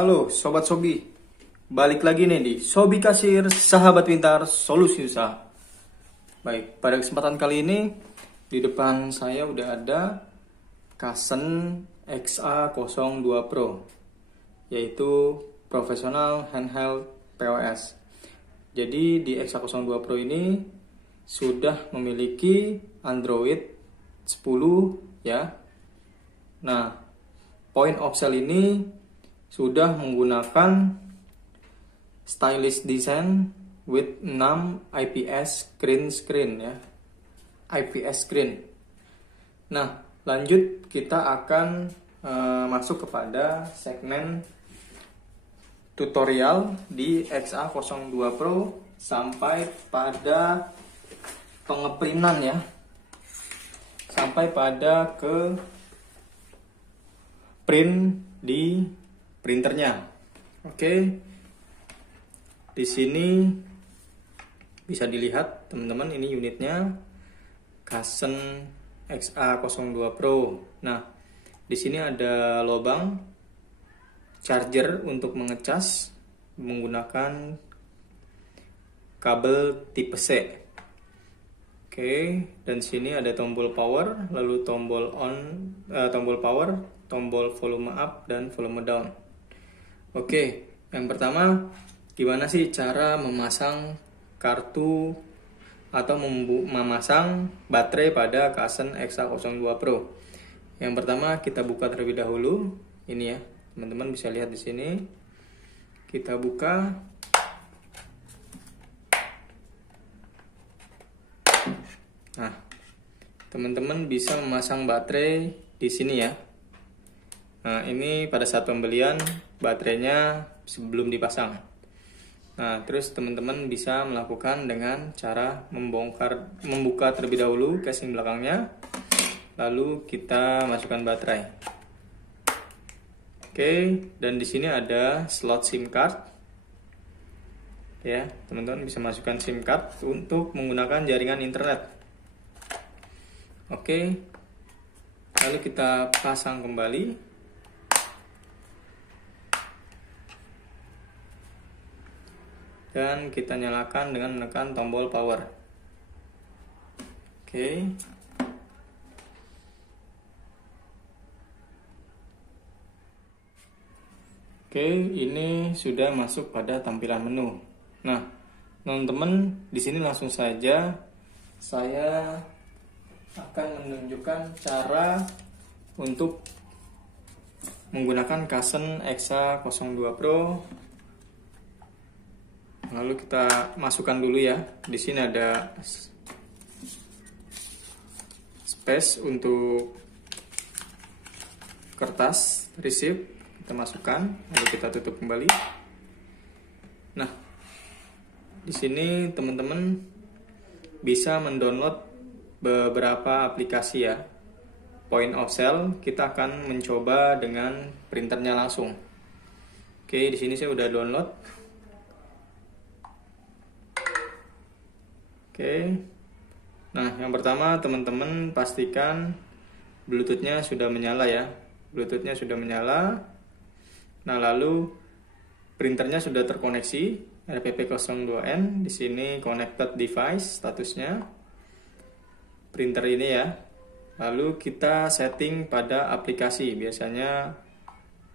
Halo Sobat Sobi, balik lagi nih di Sobi Kasir, sahabat pintar, solusi usaha. Baik, pada kesempatan kali ini di depan saya udah ada Kasen XA02 Pro, yaitu Professional Handheld POS. Jadi di XA02 Pro ini sudah memiliki Android 10 ya. Nah, point of sale ini sudah menggunakan stylish design with 6 IPS screen ya. IPS screen. Nah, lanjut kita akan masuk kepada segmen tutorial di XA02 Pro sampai pada pengeprintan ya. Sampai pada ke print di printernya. Oke. Di sini bisa dilihat teman-teman, ini unitnya Kasen XA02 Pro. Nah, di sini ada lubang charger untuk mengecas menggunakan kabel tipe C. Oke, dan sini ada tombol power, lalu tombol on, tombol power, tombol volume up dan volume down. Oke, yang pertama, gimana sih cara memasang kartu atau memasang baterai pada Kasen XA02 Pro? Yang pertama kita buka terlebih dahulu. Ini ya, teman-teman bisa lihat di sini. Kita buka. Nah, teman-teman bisa memasang baterai di sini ya. Nah, ini pada saat pembelian baterainya sebelum dipasang. Nah, terus teman-teman bisa melakukan dengan cara membuka terlebih dahulu casing belakangnya, lalu kita masukkan baterai. Oke, dan di sini ada slot SIM card. Ya, teman-teman bisa masukkan SIM card untuk menggunakan jaringan internet. Oke, lalu kita pasang kembali. Dan kita nyalakan dengan menekan tombol power. Oke. Oke, ini sudah masuk pada tampilan menu. Nah, teman-teman, di sini langsung saja saya akan menunjukkan cara untuk menggunakan Kasen XA02 Pro. Lalu kita masukkan dulu ya. Di sini ada space untuk kertas receipt. Kita masukkan, lalu kita tutup kembali. Nah, di sini teman-teman bisa mendownload beberapa aplikasi ya. Point of sale, kita akan mencoba dengan printernya langsung. Oke, di sini saya udah download. Oke, nah yang pertama teman-teman pastikan Bluetooth-nya sudah menyala ya. Bluetooth-nya sudah menyala. Nah, lalu printernya sudah terkoneksi RPP02N. Di sini connected device statusnya printer ini ya. Lalu kita setting pada aplikasi. Biasanya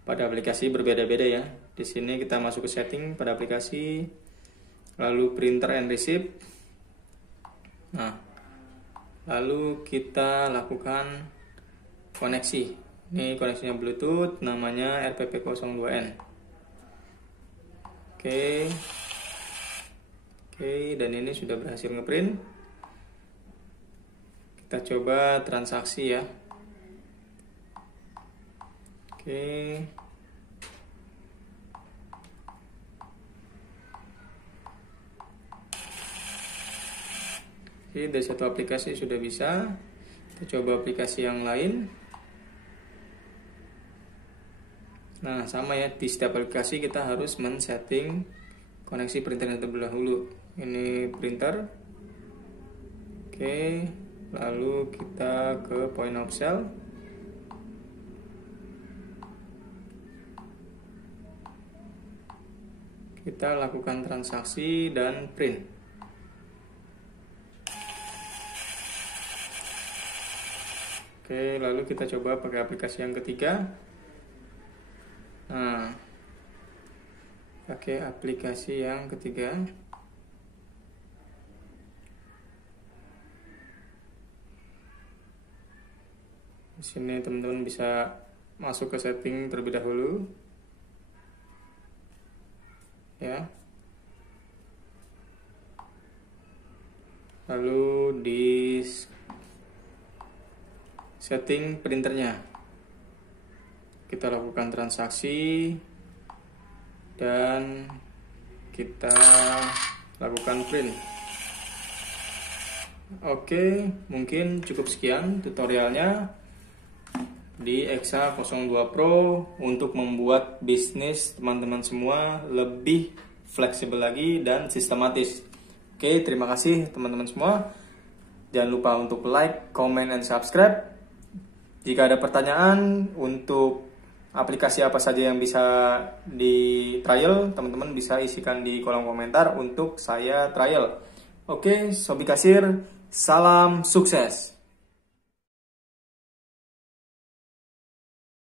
pada aplikasi berbeda-beda ya. Di sini kita masuk ke setting pada aplikasi, lalu printer and receipt. Nah, lalu kita lakukan koneksi. Ini koneksinya Bluetooth, namanya RPP02N. Oke, dan ini sudah berhasil ngeprint. Kita coba transaksi ya. Oke. Oke, dari satu aplikasi sudah bisa. Kita coba aplikasi yang lain. Nah, sama ya, di setiap aplikasi kita harus men-setting koneksi printer terlebih dahulu. Ini printer. Oke, lalu kita ke point of sale. Kita lakukan transaksi dan print. Oke, lalu kita coba pakai aplikasi yang ketiga. Nah, pakai aplikasi yang ketiga. Di sini teman-teman bisa masuk ke setting terlebih dahulu. Ya. Lalu di setting printernya kita lakukan transaksi dan kita lakukan print. Oke, mungkin cukup sekian tutorialnya di Exa02 Pro untuk membuat bisnis teman-teman semua lebih fleksibel lagi dan sistematis. Oke, terima kasih teman-teman semua. Jangan lupa untuk like, comment, and subscribe. Jika ada pertanyaan untuk aplikasi apa saja yang bisa di trial, teman-teman bisa isikan di kolom komentar untuk saya trial. Oke, Sobi Kasir, salam sukses.